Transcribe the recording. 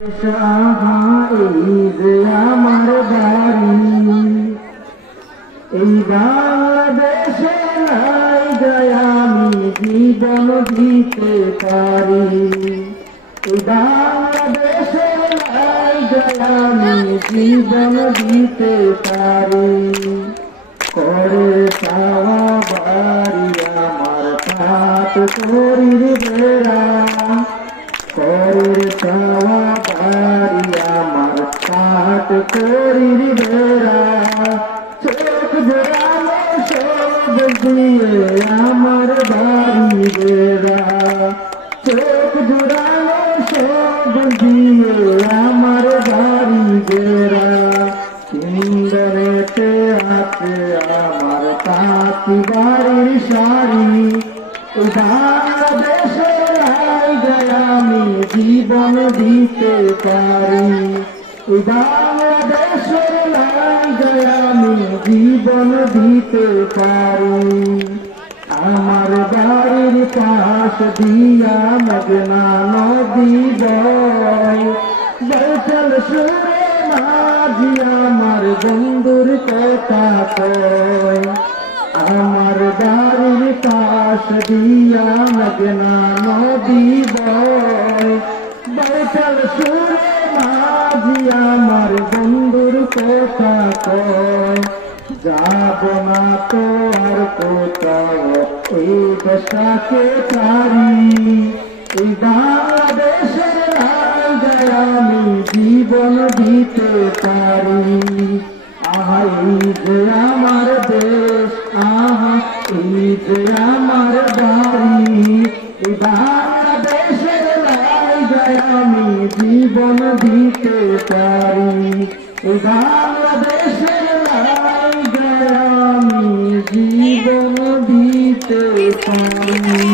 এই যে আমার বাড়ি, এই বাংলাদেশে নাই যায় আমি জীবন দিতে পারি। এই বাংলাদেশে নাই যায় আমি জীবন দিতে পারি। করে চাওয়া বাড়ি আমার পাত করির বেড়া, করে চাওয়া বাড়ি আমার পাত করির বেড়া। চোখ জোড়ানো সব দিয়ে আমার বাড়ি বেড়া, চোখ জোড়ানো সব দিয়ে আমার বাড়ি বেড়া। সুন্দরেতে আছে আমার তাঁতি বাড়ির শাড়ি। বাংলাদেশে নাই যায় আমি জীবন দিতে পারি। বাংলাদেশে নাই যায় আমি জীবন দিতে পারি। আমার বাড়ির পাশ দিয়া মেঘনা নদী বয়, বৈঠাল সুরে মাঝি আমার বন্ধুর কথা কয়। আমার বাড়ির পাশ দিয়া মেঘনা নদী বয়, বৈঠাল সুরে মাঝি আমার বন্ধুর কথা কয়। যাব না তো আর কোথাও এই দেশটাকে ছাড়ি। এই বাংলাদেশে নাই যায় আমি জীবন দিতে পারি। আহা এই যে আমার দেশ, আহা এই যে আমার বাড়ি। এই বাংলাদেশে নাই যায় আমি জীবন দিতে পারি। এই বাংলাদেশে নাই যায় আমি জীবন দিতে পারি।